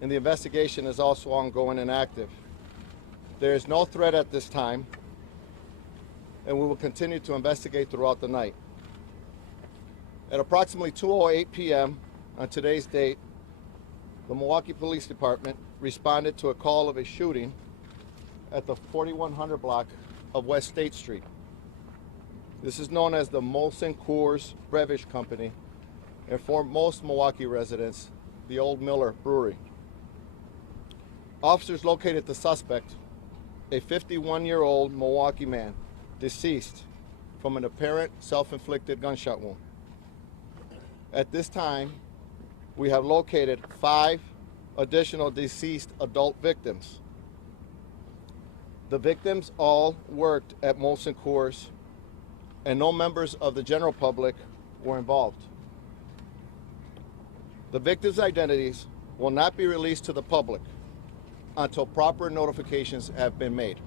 and the investigation is also ongoing and active. There is no threat at this time, and we will continue to investigate throughout the night. At approximately 2:08 p.m. on today's date, the Milwaukee Police Department responded to a call of a shooting at the 4100 block of West State Street. This is known as the Molson Coors Beverage Company, and for most Milwaukee residents, the old Miller Brewery. Officers located the suspect, a 51-year-old Milwaukee man, deceased from an apparent self-inflicted gunshot wound. At this time, we have located 5 additional deceased adult victims. The victims all worked at Molson Coors, and no members of the general public were involved. The victims' identities will not be released to the public until proper notifications have been made.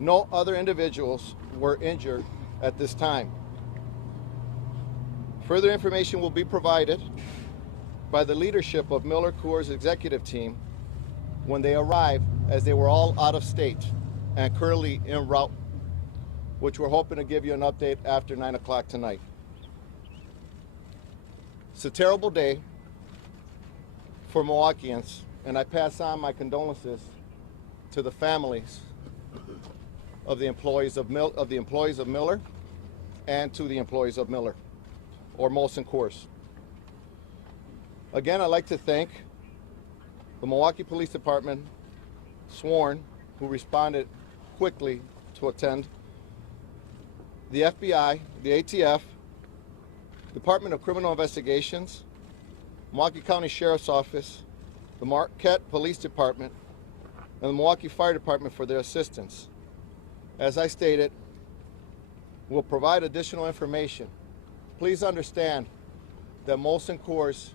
No other individuals were injured at this time. Further information will be provided by the leadership of Miller Coors' executive team when they arrive, as they were all out of state and currently en route, which we're hoping to give you an update after 9 o'clock tonight. It's a terrible day for Milwaukeeans, and I pass on my condolences to the families of the employees of Miller and to the employees of Miller or Molson Coors. Again, I'd like to thank the Milwaukee Police Department, sworn, who responded quickly to attend, the FBI, the ATF, Department of Criminal Investigations, Milwaukee County Sheriff's Office, the Marquette Police Department, and the Milwaukee Fire Department for their assistance. As I stated, we'll provide additional information. Please understand that Molson Coors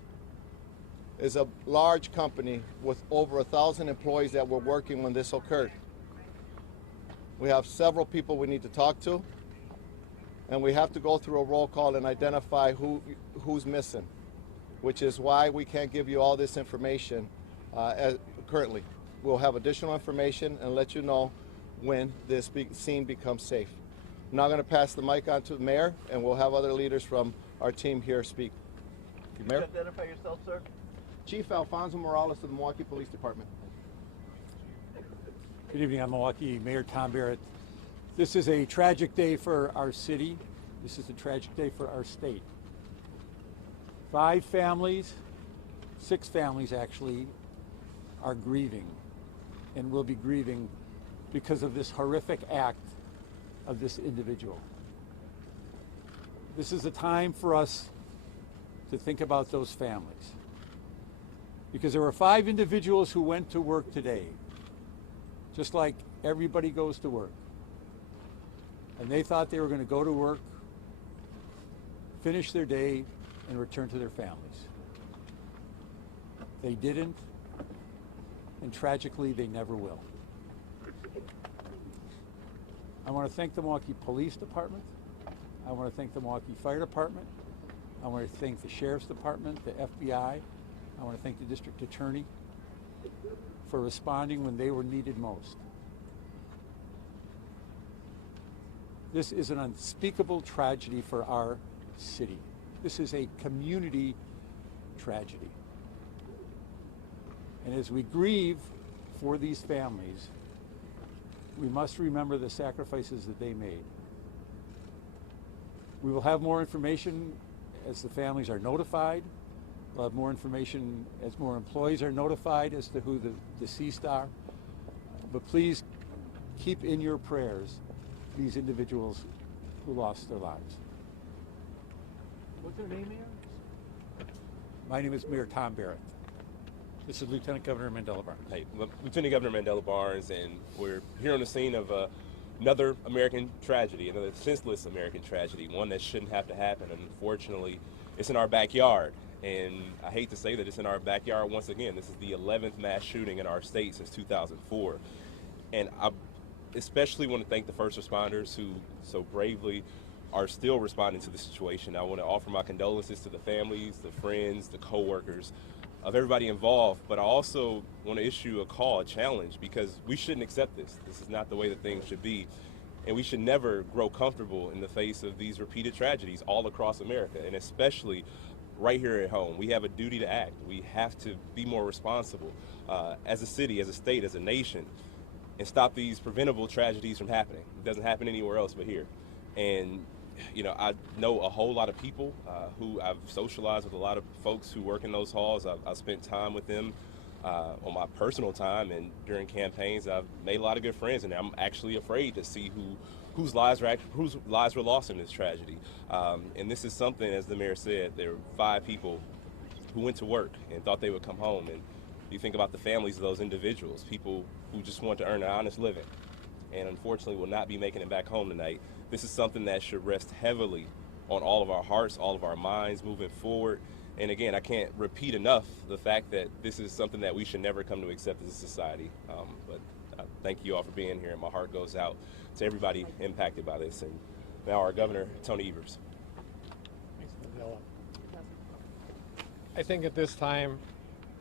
is a large company with over 1,000 employees that were working when this occurred. We have several people we need to talk to, and we have to go through a roll call and identify who's missing, which is why we can't give you all this information currently. We'll have additional information and let you know when this scene becomes safe. I'm now going to pass the mic on to the mayor, and we'll have other leaders from our team here speak. Mayor? Can you identify yourself, sir? Chief Alfonso Morales of the Milwaukee Police Department. Good evening, I'm Milwaukee Mayor Tom Barrett. This is a tragic day for our city. This is a tragic day for our state. 5 families, 6 families actually, are grieving and will be grieving because of this horrific act of this individual. This is a time for us to think about those families, because there were 5 individuals who went to work today, just like everybody goes to work. And they thought they were going to go to work, finish their day, and return to their families. They didn't, and tragically, they never will. I want to thank the Milwaukee Police Department. I want to thank the Milwaukee Fire Department. I want to thank the Sheriff's Department, the FBI. I want to thank the District Attorney for responding when they were needed most. This is an unspeakable tragedy for our city. This is a community tragedy. And as we grieve for these families, we must remember the sacrifices that they made. We will have more information as the families are notified. We'll have more information as more employees are notified as to who the deceased are. But please keep in your prayers these individuals who lost their lives. What's your name, Mayor? My name is Mayor Tom Barrett. This is Lieutenant Governor Mandela Barnes. Hey, Lieutenant Governor Mandela Barnes, and we're here on the scene of another American tragedy, another senseless American tragedy, one that shouldn't have to happen. And unfortunately, it's in our backyard. And I hate to say that it's in our backyard once again. This is the 11th mass shooting in our state since 2004. And I especially want to thank the first responders who so bravely are still responding to the situation. I want to offer my condolences to the families, the friends, the co-workers, of everybody involved, but I also want to issue a call, a challenge, because we shouldn't accept this. This is not the way that things should be, and we should never grow comfortable in the face of these repeated tragedies all across America, and especially right here at home. We have a duty to act. We have to be more responsible as a city, as a state, as a nation, and stop these preventable tragedies from happening. It doesn't happen anywhere else but here. And you know, I know a whole lot of people who I've socialized with, a lot of folks who work in those halls. I've spent time with them on my personal time, and during campaigns I've made a lot of good friends, and I'm actually afraid to see whose lives were lost in this tragedy. And this is something, as the mayor said, there were 5 people who went to work and thought they would come home, and you think about the families of those individuals, people who just want to earn an honest living, and unfortunately will not be making it back home tonight. This is something that should rest heavily on all of our hearts, all of our minds moving forward. And again, I can't repeat enough the fact that this is something that we should never come to accept as a society. But thank you all for being here, and my heart goes out to everybody impacted by this. And now our Governor, Tony Evers. I think at this time,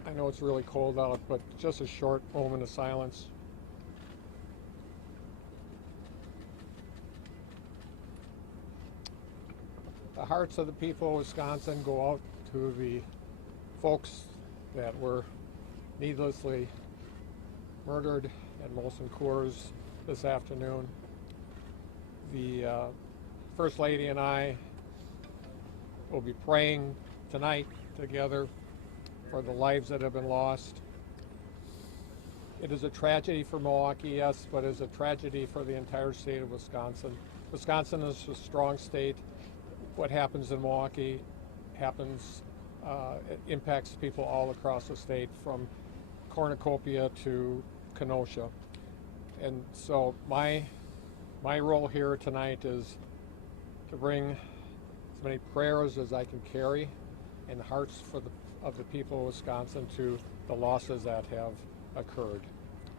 I know it's really cold out, but just a short moment of silence. The hearts of the people of Wisconsin go out to the folks that were needlessly murdered at Molson Coors this afternoon. The First Lady and I will be praying tonight together for the lives that have been lost. It is a tragedy for Milwaukee, yes, but it's a tragedy for the entire state of Wisconsin. Wisconsin is a strong state. What happens in Milwaukee happens, it impacts people all across the state, from cornucopia to Kenosha. And so my role here tonight is to bring as many prayers as I can carry and hearts of the people of Wisconsin to the losses that have occurred.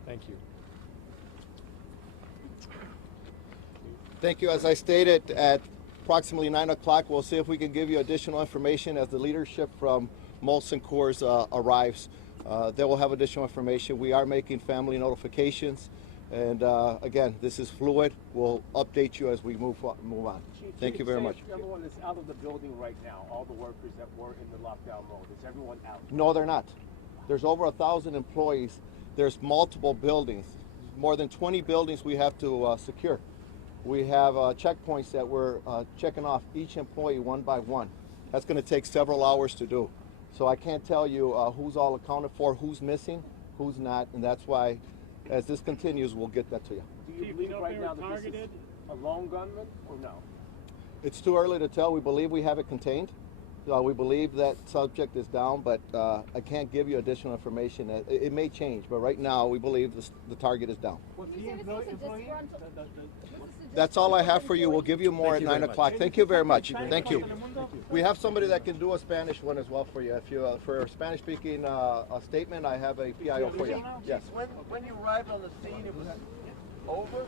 Thank you. Thank you. As I stated, at approximately 9 o'clock, we'll see if we can give you additional information as the leadership from Molson Coors arrives. They will have additional information. We are making family notifications, and again, this is fluid. We'll update you as we move on. Thank you very much. Everyone is out of the building right now. All the workers that were in the lockdown mode. Is everyone out? No, they're not. There's over 1,000 employees. There's multiple buildings, more than 20 buildings we have to secure. We have checkpoints that we're checking off each employee one by one. That's going to take several hours to do. So I can't tell you who's all accounted for, who's missing, who's not, and that's why, as this continues, we'll get that to you. Do you believe right now that this is a lone gunman or no? It's too early to tell. We believe we have it contained. We believe that subject is down, but I can't give you additional information. It may change, but right now we believe the target is down. That's all I have for you. We'll give you more at 9 o'clock. Thank you very much. Thank you. We have somebody that can do a Spanish one as well for you. If you for a Spanish-speaking statement, I have a PIO for you. Yes. When you arrived on the scene, it was over?